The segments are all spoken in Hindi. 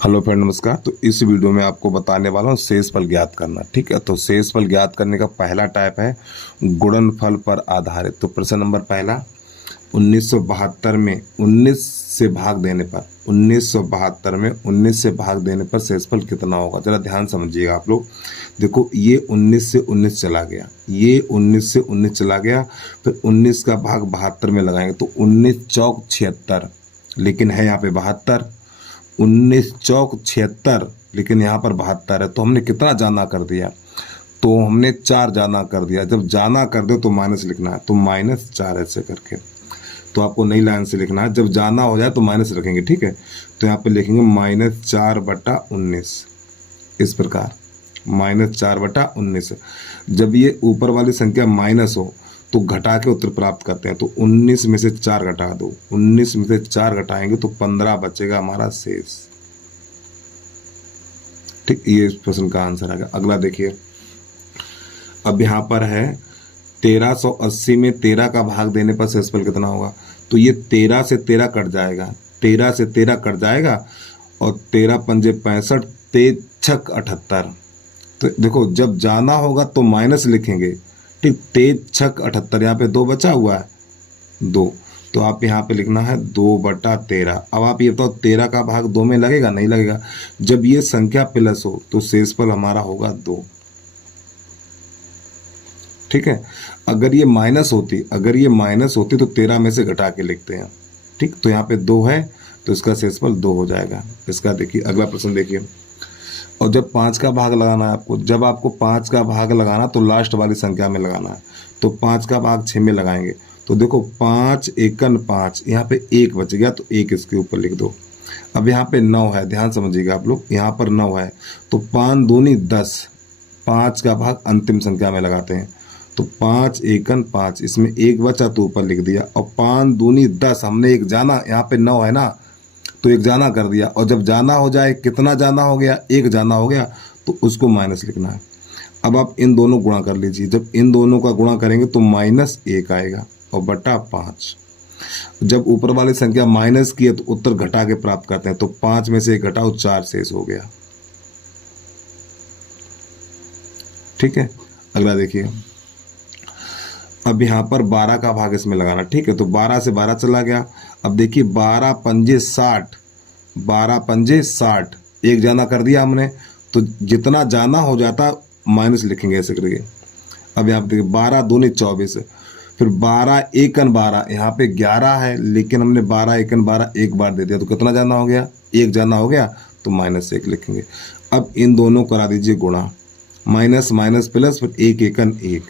हेलो फ्रेंड, नमस्कार। तो इस वीडियो में आपको बताने वाला हूँ शेषफल ज्ञात करना। ठीक है, तो शेषफल ज्ञात करने का पहला टाइप है गुणनफल पर आधारित। तो प्रश्न नंबर पहला, 1972 में 19 से भाग देने पर 1972 में 19 से भाग देने पर शेषफल कितना होगा। जरा ध्यान समझिएगा आप लोग। देखो, ये 19 से 19 चला गया, ये 19 से 19 चला गया, फिर 19 का भाग 72 में लगाएंगे तो 19 चौक 76, लेकिन है यहाँ पे 72। 19 चौक 76, लेकिन यहाँ पर 72 है, तो हमने कितना जाना कर दिया, तो हमने 4 जाना कर दिया। जब जाना कर दो तो माइनस लिखना है, तो -4 ऐसे करके। तो आपको नई लाइन से लिखना है, जब जाना हो जाए तो माइनस रखेंगे। ठीक है, तो यहाँ पे लिखेंगे -4/19, इस प्रकार -4/19। जब ये ऊपर वाली संख्या माइनस हो तो घटा के उत्तर प्राप्त करते हैं। तो 19 में से 4 घटा दो, 19 में से 4 घटाएंगे तो 15 बचेगा हमारा शेष। ठीक, ये इस प्रश्न का आंसर आ गया। अगला देखिए, अब यहाँ पर है 1380 में 13 का भाग देने पर शेषफल कितना होगा। तो ये 13 से 13 कट जाएगा, 13 से 13 कट जाएगा, और 13 पंजे 65, 13 छक 78। तो देखो, जब जाना होगा तो माइनस लिखेंगे। ठीक, 13 छक 78, यहाँ पे 2 बचा हुआ है, 2, तो आप यहाँ पे लिखना है 2/13। अब आप ये बताओ, 13 का भाग 2 में लगेगा? नहीं लगेगा। जब ये संख्या प्लस हो तो शेषफल हमारा होगा 2। ठीक है, अगर ये माइनस होती तो 13 में से घटा के लिखते हैं। ठीक, तो यहाँ पे 2 है, तो इसका शेषफल 2 हो जाएगा। इसका देखिए अगला प्रश्न देखिए। और जब 5 का भाग लगाना है आपको, जब आपको 5 का भाग लगाना तो लास्ट वाली संख्या में लगाना है। तो 5 का भाग 6 में लगाएंगे। तो देखो, 5 एकन 5, यहाँ पे 1 बच गया, तो 1 इसके ऊपर लिख दो। अब यहाँ पे 9 है, ध्यान समझिएगा आप लोग, यहाँ पर 9 है, तो 5 दूनी 10, 5 का भाग अंतिम संख्या में लगाते हैं। तो 5 एकन 5, इसमें 1 बचा तो ऊपर लिख दिया, और 5 दूनी 10, हमने 1 जाना, यहाँ पे 9 है ना, तो 1 जाना कर दिया। और जब जाना हो जाए, कितना जाना हो गया, 1 जाना हो गया, तो उसको माइनस लिखना है। अब आप इन दोनों गुणा कर लीजिए, जब इन दोनों का गुणा करेंगे तो -1 आएगा और बटा 5। जब ऊपर वाली संख्या माइनस की है तो उत्तर घटा के प्राप्त करते हैं। तो 5 में से 1 घटाओ, 4 शेष हो गया। ठीक है, अगला देखिए। अब यहाँ पर 12 का भाग इसमें लगाना। ठीक है, तो 12 से 12 चला गया। अब देखिए, 12 पंजे 60, 12 पंजे 60, 1 जाना कर दिया हमने, तो जितना जाना हो जाता माइनस लिखेंगे ऐसे करके। अब यहाँ पे देखिए, 12 दूनी 24, फिर 12 एकन 12, यहाँ पे 11 है, लेकिन हमने 12 एकन 12 एक बार दे दिया, तो कितना जाना हो गया, 1 जाना हो गया, तो -1 लिखेंगे। अब इन दोनों करा दीजिए गुणा, माइनस माइनस प्लस, फिर 1 एकन 1,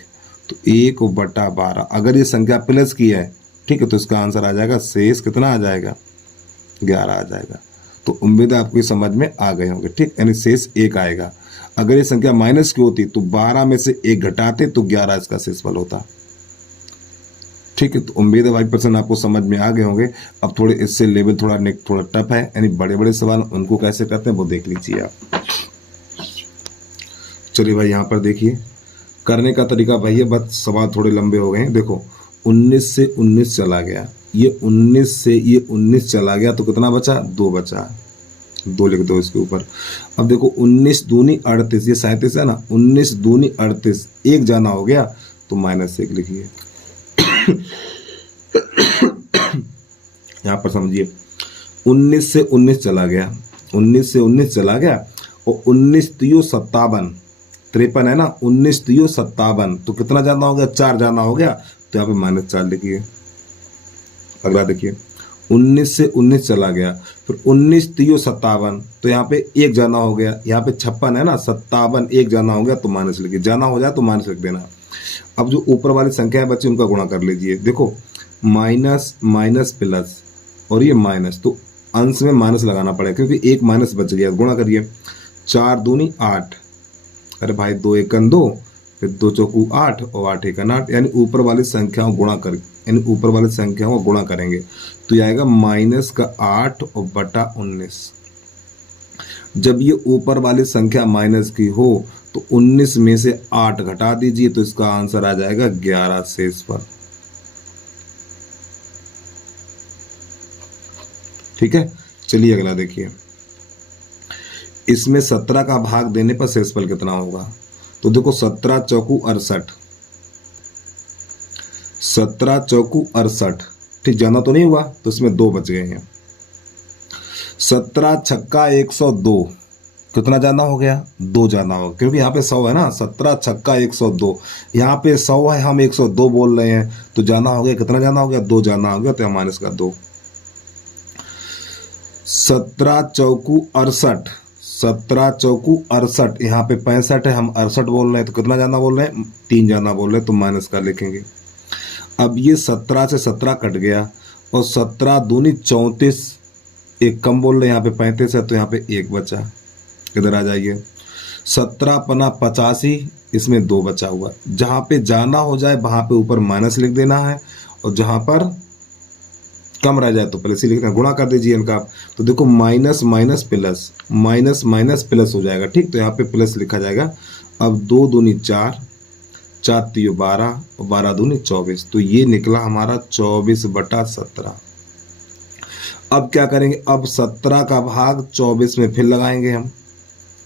तो 1/12। अगर ये संख्या प्लस की है, ठीक है, तो इसका आंसर आ जाएगा, शेष कितना आ जाएगा, 11 आ जाएगा। तो उम्मीद है आपको ये समझ में आ गए होंगे। ठीक, यानी शेष 1 आएगा। अगर ये संख्या माइनस की होती तो 12 में से 1 घटाते तो 11 इसका शेषफल होता। ठीक है, तो उम्मीद है भाई प्रश्न आपको समझ में आ गए होंगे। अब थोड़े इससे लेवल थोड़ा टफ है, यानी बड़े बड़े सवाल उनको कैसे करते हैं वो देख लीजिए आप। चलिए भाई, यहाँ पर देखिए, करने का तरीका भाई है, बस सवाल थोड़े लंबे हो गए हैं। देखो, 19 से 19 चला गया, ये 19 से ये 19 चला गया, तो कितना बचा, 2 बचा, 2 लिख दो इसके ऊपर। अब देखो, 19 दूनी 38, ये 37 है ना, 19 दूनी 38, 1 जाना हो गया, तो -1 लिखिए। यहाँ पर समझिए, 19 से 19 चला गया, 19 से 19 चला गया, और 19 तियो 57, 53 है ना, 19 तियो 57, तो कितना जाना हो गया, 4 जाना हो गया, तो यहाँ पे -4 लिखिए। अगला देखिए, 19 से 19 चला गया, फिर 19 तियो 57, तो यहाँ पे 1 जाना हो गया, यहाँ पे 56 है ना, 57, 1 जाना हो गया, तो माइनस लिखिए, जाना हो जाए तो माइनस लिख देना। अब जो ऊपर वाली संख्या है बच्चे, उनका गुणा कर लीजिए। देखो, माइनस माइनस प्लस, और ये माइनस, तो अंश में माइनस लगाना पड़ेगा क्योंकि 1 माइनस बच गया। गुणा करिए, 4 दूनी 8, अरे भाई 2 एकन 2, फिर 2 चौकू 8, और 8 एकन 8, यानी ऊपर वाली संख्याओं गुणा कर, यानी ऊपर वाली संख्याओं को गुणा करेंगे, तो ये आएगा -8 और बटा 19। जब ये ऊपर वाली संख्या माइनस की हो तो 19 में से 8 घटा दीजिए, तो इसका आंसर आ जाएगा 11 शेषफल। ठीक है, चलिए अगला देखिए। इसमें 17 का भाग देने पर शेषफल कितना होगा? तो देखो 17 चौकू 68, 17 चौकू 68, ठीक, जाना तो नहीं हुआ, तो इसमें 2 बच गए हैं। 17 छक्का 102, कितना जाना हो गया? 2 जाना होगा, क्योंकि यहाँ पे 100 है ना, 17 छक्का 102, यहाँ पे 100 है, हम 102 बोल रहे हैं, तो जाना हो गया, कितना जाना हो गया? 2 जाना हो गया, तो माइनस का 2। 17 चौकू 68, 17 चौकू 68, यहाँ पे 65 है, हम 68 बोल रहे हैं, तो कितना जाना बोल रहे हैं? 3 जाना बोल रहे हैं, तो माइनस का लिखेंगे। अब ये 17 से 17 कट गया, और 17 दूनी 34, एक कम बोल रहे हैं, यहाँ पे 35 है, तो यहाँ पे 1 बचा, इधर आ जाइए। 17 पना 85, इसमें 2 बचा हुआ, जहाँ पे जाना हो जाए वहाँ पे ऊपर माइनस लिख देना है, और जहाँ पर कम रह जाए तो प्लस ही लिखना है, गुणा कर दीजिए इनका। तो देखो minus minus plus, minus minus plus हो जाएगा, ठीक, तो यहाँ पे प्लस लिखा जाएगा। अब 2 दूनी 4, 4 3 12, और 12 दूनी 24, तो ये निकला हमारा 24/17। अब क्या करेंगे? अब 17 का भाग 24 में फिर लगाएंगे हम,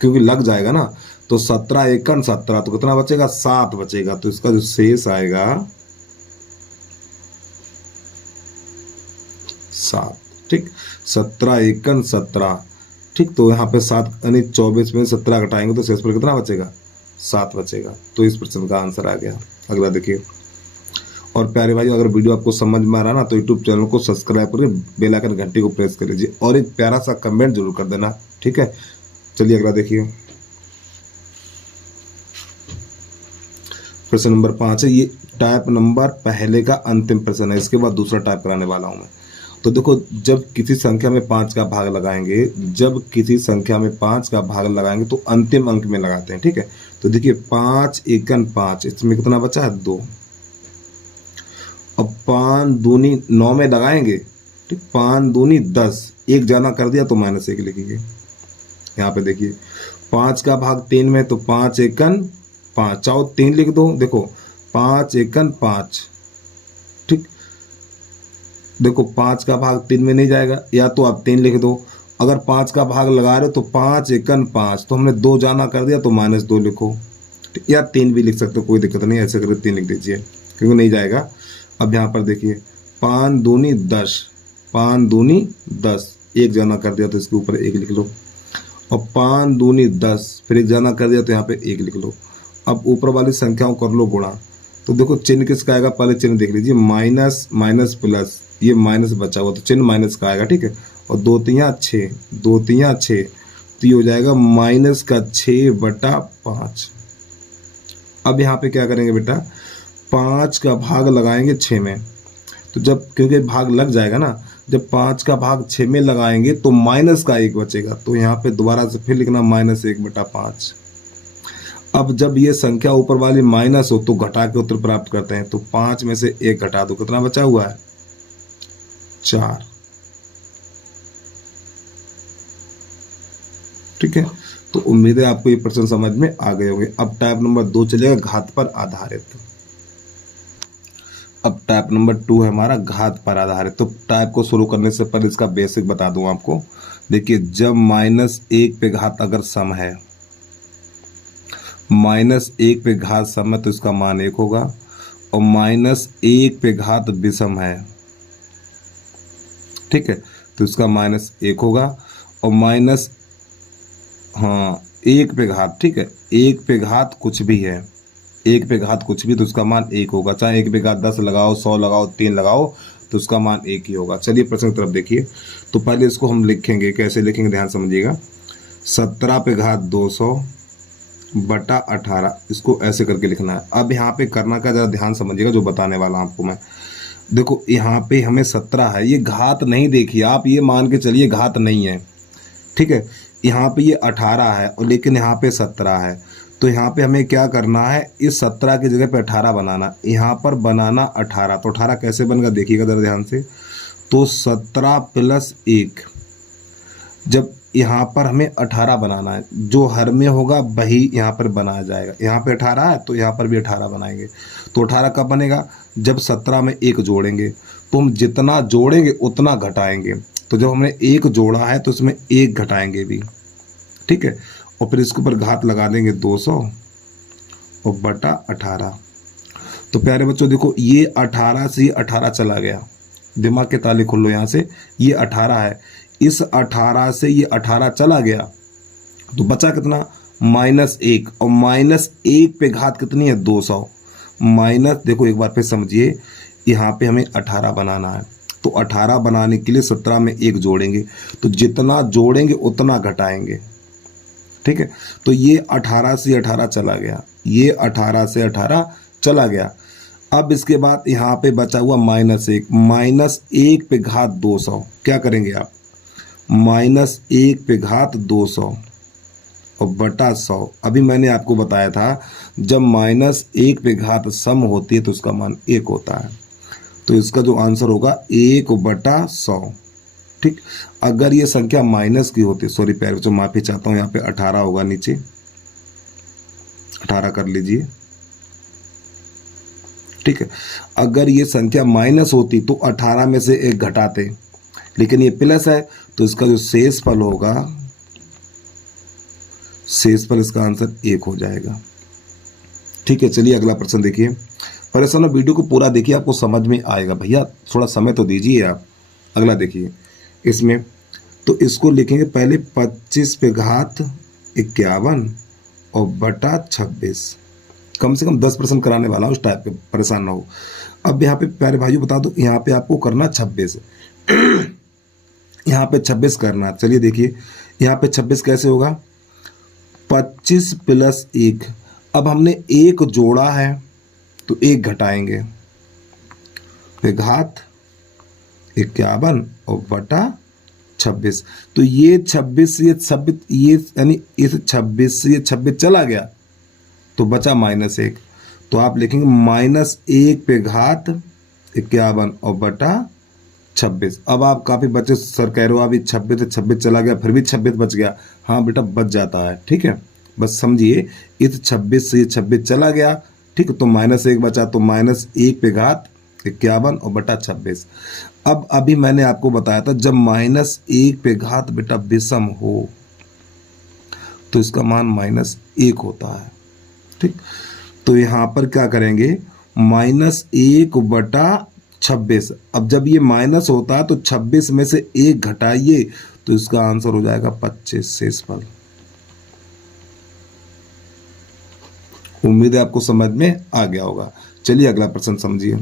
क्योंकि लग जाएगा ना, तो 17 एकन 17, तो कितना बचेगा? 7 बचेगा, तो इसका जो शेष आएगा 7, ठीक, 17 एकन 17, ठीक, तो यहाँ पे 7 यानी 24 में 17 घटाएंगे तो शेष पर कितना बचेगा? 7 बचेगा, तो इस प्रश्न का आंसर आ गया। अगला देखिए। और प्यारे भाई, अगर वीडियो आपको समझ में आ रहा ना, तो यूट्यूब चैनल को सब्सक्राइब करके बेल आइकन घंटी को प्रेस कर लीजिए, और एक प्यारा सा कमेंट जरूर कर देना, ठीक है। चलिए अगला देखिए। प्रश्न नंबर 5 है, ये टाइप नंबर पहले का अंतिम प्रश्न है, इसके बाद दूसरा टाइप कराने वाला हूं मैं। तो देखो, जब किसी संख्या में 5 का भाग लगाएंगे, जब किसी संख्या में 5 का भाग लगाएंगे तो अंतिम अंक में लगाते हैं, ठीक है। तो देखिए 5 एकन 5, इसमें कितना बचा है? 2। अब 5 दूनी 9 में लगाएंगे, ठीक, 5 दूनी 10, 1 जाना कर दिया तो -1 लिखिए। यहाँ पे देखिए 5 का भाग 3 में, तो 5 एकन 5, चाहो 3 लिख दो, देखो 5 एकन 5, ठीक, देखो 5 का भाग 3 में नहीं जाएगा, या तो आप 3 लिख दो। अगर 5 का भाग लगा रहे हो तो 5 एकन 5, तो हमने 2 जाना कर दिया तो -2 लिखो, या 3 भी लिख सकते हो, कोई दिक्कत नहीं, ऐसे करके 3 लिख दीजिए, क्योंकि नहीं जाएगा। अब यहाँ पर देखिए 5 दूनी 10, 5 दूनी 10, 1 जाना कर दिया तो इसके ऊपर 1 लिख लो, और 5 दूनी 10, फिर 1 जाना कर दिया तो यहाँ पे 1 लिख लो। अब ऊपर वाली संख्याओं कर लो गुणा, तो देखो चिन्ह किसका आएगा? पहले चिन्ह देख लीजिए, माइनस माइनस प्लस, ये माइनस बचा हुआ तो चिन्ह माइनस का आएगा, ठीक है। और 2 तियां 6, 2 तियां 6, तो ये हो जाएगा माइनस का 6/5। अब यहाँ पे क्या करेंगे बेटा? 5 का भाग लगाएंगे 6 में, तो जब, क्योंकि भाग लग जाएगा ना, जब 5 का भाग 6 में लगाएंगे तो माइनस का 1 बचेगा, तो यहाँ पे दोबारा से फिर लिखना -1/5। अब जब ये संख्या ऊपर वाली माइनस हो तो घटा के उत्तर प्राप्त करते हैं, तो 5 में से 1 घटा दो, कितना बचा हुआ है? 4, ठीक है। तो उम्मीद है आपको ये प्रश्न समझ में आ गए होंगे। अब टाइप नंबर 2 चलेगा, घात पर आधारित। अब टाइप नंबर 2 है हमारा घात पर आधारित। तो टाइप को शुरू करने से पहले इसका बेसिक बता दूं आपको। देखिए, जब -1 पे घात अगर सम है, -1 पे घात सम है तो इसका मान 1 होगा, और -1 पे घात विषम है, ठीक है, तो इसका -1 होगा। और -1 पे घात, ठीक है, 1 पे घात कुछ भी है, 1 पे घात कुछ भी, तो उसका मान 1 होगा। चाहे 1 पे घात 10 लगाओ, 100 लगाओ, 3 लगाओ, तो उसका मान 1 ही होगा। चलिए प्रश्न की तरफ देखिए। तो पहले इसको हम लिखेंगे, कैसे लिखेंगे ध्यान समझिएगा। 17 पे घात 200/18, इसको ऐसे करके लिखना है। अब यहाँ पे करना का जरा ध्यान समझिएगा, जो बताने वाला आपको मैं। देखो यहाँ पे हमें 17 है, ये घात नहीं देखिए आप, ये मान के चलिए घात नहीं है, ठीक है। यहाँ पे ये 18 है, और लेकिन यहाँ पे 17 है, तो यहाँ पे हमें क्या करना है? इस 17 की जगह पे 18 बनाना, यहाँ पर बनाना 18। तो 18 कैसे बनेगा देखिएगा जरा ध्यान से। तो 17 + 1, जब यहाँ पर हमें 18 बनाना है, जो हर में होगा वही यहाँ पर बनाया जाएगा। यहाँ पे 18 है तो यहाँ पर भी 18 बनाएंगे। तो 18 कब बनेगा? जब 17 में 1 जोड़ेंगे, तो हम जितना जोड़ेंगे उतना घटाएंगे। तो जब हमने 1 जोड़ा है तो इसमें 1 घटाएंगे भी, ठीक है, और फिर इसके ऊपर घात लगा देंगे 200 और बटा 18। तो प्यारे बच्चों देखो ये 18 से ये 18 चला गया, दिमाग के ताले खोलो यहाँ से, ये 18 है, इस 18 से ये 18 चला गया तो बचा कितना -1, और -1 पे घात कितनी है 200 माइनस, देखो एक बार फिर समझिए, यहाँ पे हमें 18 बनाना है तो 18 बनाने के लिए 17 में 1 जोड़ेंगे, तो जितना जोड़ेंगे उतना घटाएंगे, ठीक है। तो ये 18 से 18 चला गया, ये 18 से 18 चला गया। अब इसके बाद यहाँ पे बचा हुआ -1, -1 पे घात 200, क्या करेंगे आप, -1 पे घात 200 और बटा 100। अभी मैंने आपको बताया था जब -1 पे घात सम होती है तो उसका मान 1 होता है, तो इसका जो आंसर होगा 1 बटा 100, ठीक। अगर ये संख्या माइनस की होती, सॉरी प्यारे बच्चों माफी चाहता हूँ, यहाँ पे 18 होगा, नीचे 18 कर लीजिए, ठीक है। अगर ये संख्या माइनस होती तो 18 में से 1 घटाते, लेकिन ये प्लस है तो इसका जो शेषफल होगा, शेषफल इसका आंसर 1 हो जाएगा, ठीक है। चलिए अगला प्रश्न देखिए, परेशान वीडियो को पूरा देखिए, आपको समझ में आएगा, भैया थोड़ा समय तो दीजिए आप। अगला देखिए इसमें, तो इसको लिखेंगे पहले 25 पे घात 51 और बटा 26, कम से कम 10% कराने वाला हूँ, उस टाइप के, परेशान ना हो। अब यहाँ पे प्यारे भाइयों बता दो, यहाँ पे आपको करना 26 यहाँ पे 26 करना। चलिए देखिए यहाँ पे 26 कैसे होगा, 25 + 1, अब हमने 1 जोड़ा है तो 1 घटाएंगे, फिर घात 51 और बटा 26, तो ये 26 ये 26 ये यानी इस 26 से ये 26 चला गया तो बचा -1, तो आप लिखेंगे -1 पे घात 51 और बटा 26। अब आप काफ़ी बच्चे सर कह रहे हो अभी 26 से 26 चला गया फिर भी 26 बच गया, हाँ बेटा बच जाता है, ठीक है। बस समझिए इस 26 से ये 26 चला गया, ठीक है, तो -1 बचा, तो -1 पे घात 51 और बटा 26। अब अभी मैंने आपको बताया था जब -1 पे घात बेटा विषम हो तो इसका मान -1 होता है, ठीक। तो यहाँ पर क्या करेंगे, -1 बटा 26, अब जब ये माइनस होता है तो 26 में से 1 घटाइए तो इसका आंसर हो जाएगा 25, शेषफल। उम्मीद है आपको समझ में आ गया होगा। चलिए अगला प्रश्न समझिए,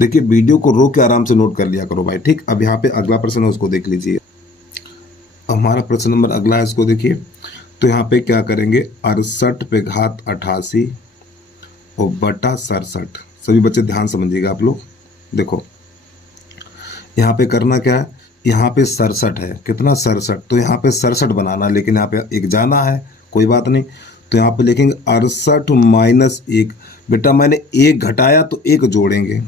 देखिए वीडियो को रोक के आराम से नोट कर लिया करो भाई, ठीक। अब यहाँ पे अगला प्रश्न है उसको देख लीजिए, हमारा प्रश्न नंबर अगला है, इसको देखिए। तो यहाँ पे क्या करेंगे, 68 पे घात 88 और बटा 67। सभी बच्चे ध्यान समझिएगा आप लोग, देखो यहाँ पे करना क्या है, यहाँ पे 67 है, कितना 67, तो यहाँ पे 67 बनाना, लेकिन यहाँ पे 1 जाना है, कोई बात नहीं, तो यहाँ पे लिखेंगे 68 - 1, बेटा मैंने 1 घटाया तो 1 जोड़ेंगे,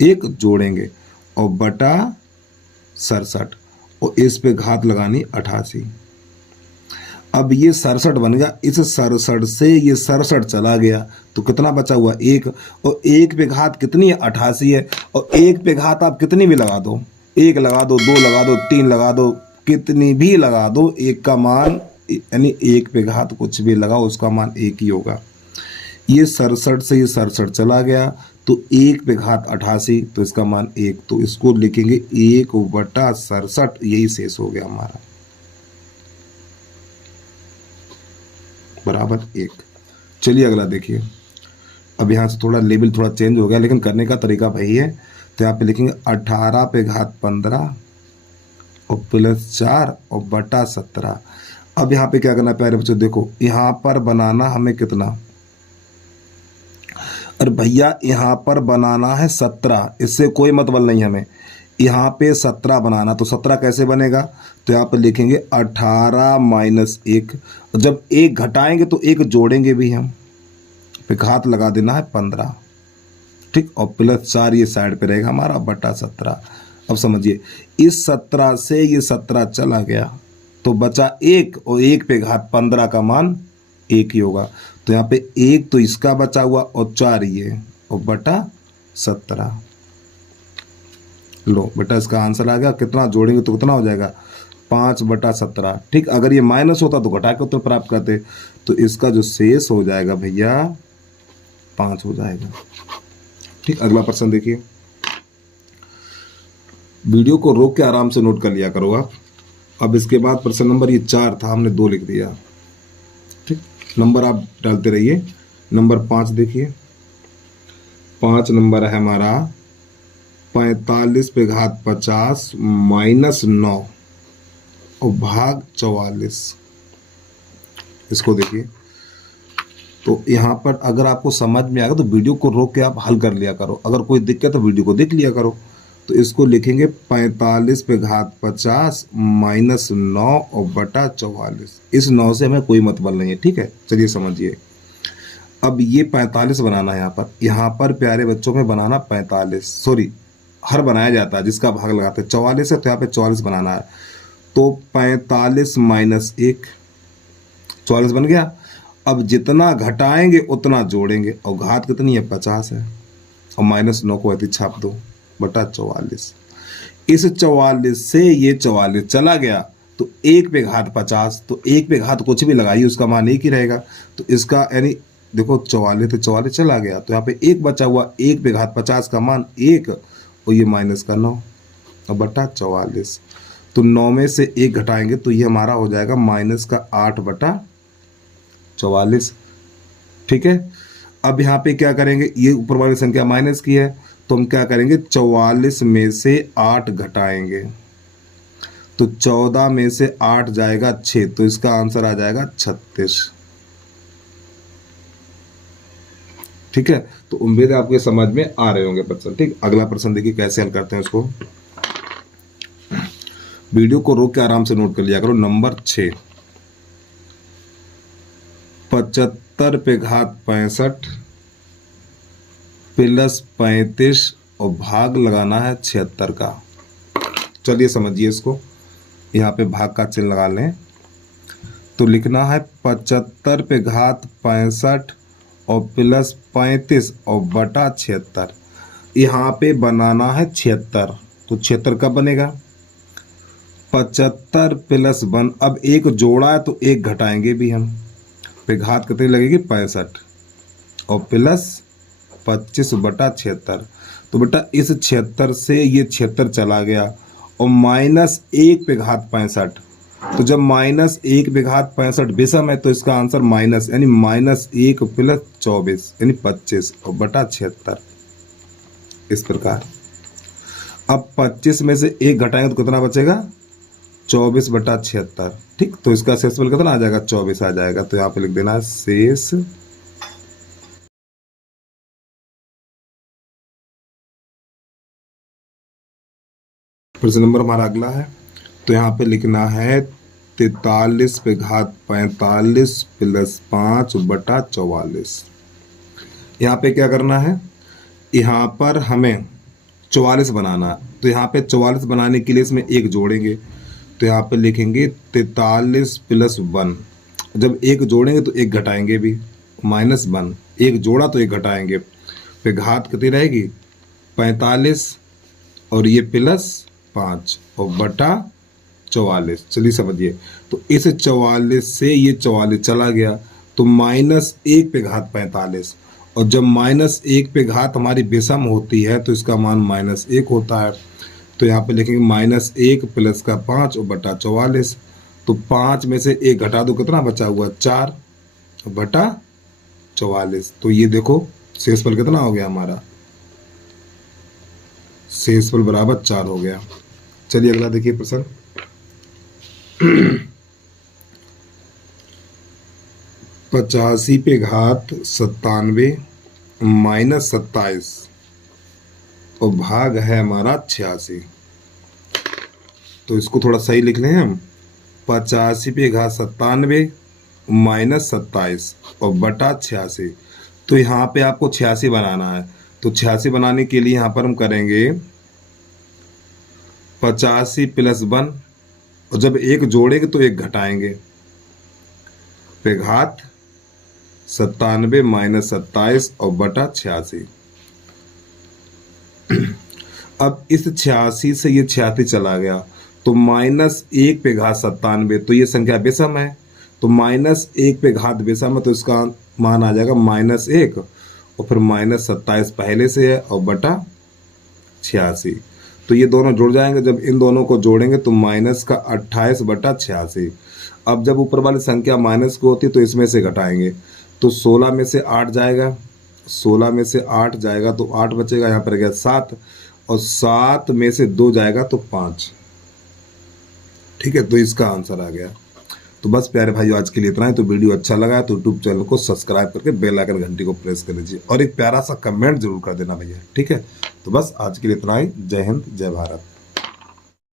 1 जोड़ेंगे और बटा 67 और इस पे घात लगानी 88। अब ये 67 बन गया, इस 67 से ये 67 चला गया तो कितना बचा हुआ 1, और 1 पे घात कितनी है 88 है, और 1 पे घात आप कितनी भी लगा दो, 1 लगा दो, 2 लगा दो, 3 लगा दो, कितनी भी लगा दो, 1 का मान यानी 1 पे घात कुछ भी लगाओ उसका मान 1 ही होगा। ये 67 से ये 67 चला गया तो 1 पे घात 88 तो इसका मान 1, तो इसको लिखेंगे 1 बटा 67, यही शेष हो गया हमारा, बराबर 1। चलिए अगला देखिए, अब यहाँ से थोड़ा लेवल थोड़ा चेंज हो गया लेकिन करने का तरीका वही है, तो यहाँ पे लिखेंगे 18 पे घात 15 और +4 और बटा 17। अब यहाँ पे क्या करना है प्यारे बच्चों, देखो यहाँ पर बनाना हमें कितना, अरे भैया यहाँ पर बनाना है 17, इससे कोई मतलब नहीं हमें, यहाँ पे 17 बनाना, तो 17 कैसे बनेगा, तो यहाँ पे लिखेंगे 18 - 1, जब 1 घटाएंगे तो 1 जोड़ेंगे भी हम, फिर घात लगा देना है 15, ठीक, और +4 ये साइड पे रहेगा हमारा बटा 17। अब समझिए इस 17 से ये 17 चला गया तो बचा 1 और 1 पे घात 15 का मान 1 ही होगा, तो यहाँ पे 1 तो इसका बचा हुआ और 4 ये और बटा 17। लो बेटा इसका आंसर आ गया, कितना जोड़ेंगे तो कितना हो जाएगा 5/17। ठीक, अगर ये माइनस होता तो घटा के उत्तर प्राप्त करते। तो इसका जो शेष हो जाएगा भैया 5 हो जाएगा। ठीक, अगला प्रश्न देखिए। वीडियो को रोक के आराम से नोट कर लिया करो आप। अब इसके बाद प्रश्न नंबर ये 4 था, हमने 2 लिख दिया। ठीक, नंबर आप डालते रहिए। नंबर 5 देखिए। 5 नंबर है हमारा 45/50 -9 और भाग 44। इसको देखिए। तो यहाँ पर अगर आपको समझ में आएगा तो वीडियो को रोक के आप हल कर लिया करो। अगर कोई दिक्कत है तो वीडियो को देख लिया करो। तो इसको लिखेंगे 45/50 -9 और बटा 44। इस 9 से हमें कोई मतलब नहीं है। ठीक है, चलिए समझिए। अब ये 45 बनाना है यहाँ पर प्यारे बच्चों में बनाना 45, सॉरी हर बनाया जाता है जिसका भाग लगाते हैं। 44 है तो यहाँ पे 44 बनाना है। तो 45 - 1, 44 बन गया। अब जितना घटाएंगे उतना जोड़ेंगे और घात कितनी है 50 है और -9 को ऐसे छाप दो बटा 44। इस 44 से ये 44 चला गया तो 1 पे घात 50, तो 1 पे घात कुछ भी लगाइए उसका मान 1 ही रहेगा। तो इसका यानी देखो 44 तो 44 चला गया तो यहाँ पे 1 बचा हुआ, 1 पे घात 50 का मान 1 और ये माइनस का 9 और बटा 44। तो 9 में से 1 घटाएंगे तो ये हमारा हो जाएगा -8/44। ठीक है, अब यहाँ पे क्या करेंगे, ये ऊपर वाली संख्या माइनस की है तो हम क्या करेंगे 44 में से 8 घटाएंगे तो 14 में से 8 जाएगा 6, तो इसका आंसर आ जाएगा 36। ठीक है, तो उम्मीद है आपके समझ में आ रहे होंगे प्रश्न। ठीक, अगला प्रश्न देखिए कैसे हल करते हैं उसको। वीडियो को रोक के आराम से नोट कर लिया करो। नंबर 6, 75/65 प्लस 35 और भाग लगाना है 76 का। चलिए समझिए इसको। यहाँ पे भाग का चिन्ह लगा लें तो लिखना है 75/65 और प्लस 35 और बटा 76। यहाँ पे बनाना है 76, तो 76 कब बनेगा 75 + 1। अब एक जोड़ा है तो 1 घटाएंगे भी हम, पे घात कितनी लगेगी 65 और प्लस 25 बटा 76। तो बेटा इस 76 से ये 76 चला गया और -1 पे घात 65। तो जब -1 पे घात 65 विषम है तो इसका आंसर माइनस यानी -1 + 24 यानी 25 और बटा 76। इस प्रकार अब 25 में से 1 घटाएंगे तो कितना बचेगा 24 बटा 76। ठीक, तो इसका शेषफल कितना आ जाएगा 24 आ जाएगा। तो यहाँ पे लिख देना शेष प्रश्न नंबर हमारा अगला है। तो यहाँ पे लिखना है 43/45 + 5 बटा 44। यहाँ पे क्या करना है, यहाँ पर हमें 44 बनाना है। तो यहाँ पे 44 बनाने के लिए इसमें 1 जोड़ेंगे तो यहाँ पे लिखेंगे 43 + 1। जब 1 जोड़ेंगे तो 1 घटाएंगे भी -1, 1 जोड़ा तो 1 घटाएंगे, फिर घात कितनी रहेगी 45 और ये +5 और बटा 44। चलिए समझिए। तो इस 44 से ये 44 चला गया तो -1 पे घात 45 और जब -1 पे घात हमारी विषम होती है तो इसका मान -1 होता है। तो यहाँ पे लिखेंगे -1 + का 5 और बटा 44। तो 5 में से 1 घटा दो कितना बचा हुआ 4 बटा 44। तो ये देखो शेषफल कितना हो गया हमारा, शेषफल बराबर 4 हो गया। चलिए अगला देखिए प्रश्न। 85 पे घात 97 -27 और भाग है हमारा 86। तो इसको थोड़ा सही लिख लें हम, 85 पे घात 97 -27 और बटा 86। तो यहाँ पे आपको 86 बनाना है। तो 86 बनाने के लिए यहाँ पर हम करेंगे 85 + 1 और जब 1 जोड़ेंगे तो 1 घटाएंगे, पे घात 97 -27 और बटा 86। अब इस 86 से ये 86 चला गया तो -1 पे घात 97, तो ये संख्या विषम है, तो -1 पे घात विषम है तो इसका मान आ जाएगा -1 और फिर -27 पहले से है और बटा 86। तो ये दोनों जुड़ जाएंगे, जब इन दोनों को जोड़ेंगे तो माइनस का 28 बटा 86। अब जब ऊपर वाली संख्या माइनस की होती तो इसमें से घटाएंगे, तो 16 में से 8 जाएगा, 16 में से 8 जाएगा तो 8 बचेगा, यहाँ पर गया 7 और 7 में से 2 जाएगा तो 5। ठीक है, तो इसका आंसर आ गया। तो बस प्यारे भाइयों आज के लिए इतना ही। तो वीडियो अच्छा लगा तो यूट्यूब चैनल को सब्सक्राइब करके बेल आइकन घंटी को प्रेस कर लीजिए और एक प्यारा सा कमेंट जरूर कर देना भैया। ठीक है, तो बस आज के लिए इतना ही। जय हिंद, जय भारत।